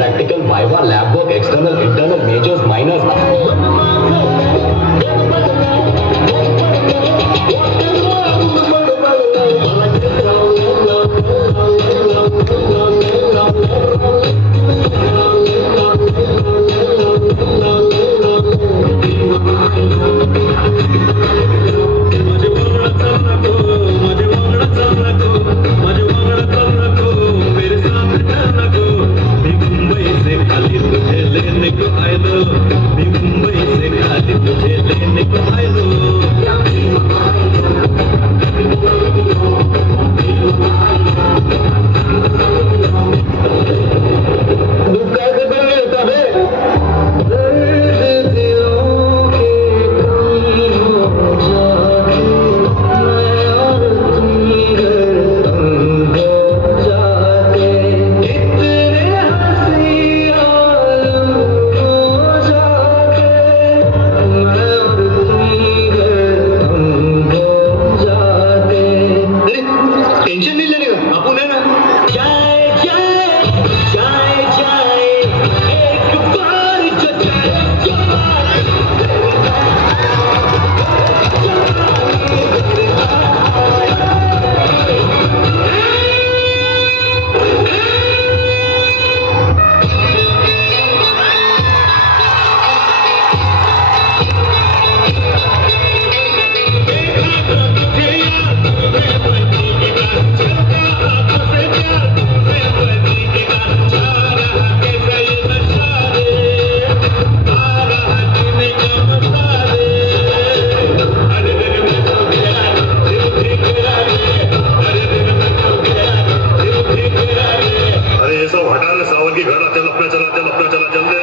Practical, viva, lab work, external, internal, majors, minors. Tension नहीं लेने का, आपण है ना। जाए जाए जाए जाए एक बार जो जाए अरे ये सब हटा रे सावन की घर, चल अपना चला जल्दी।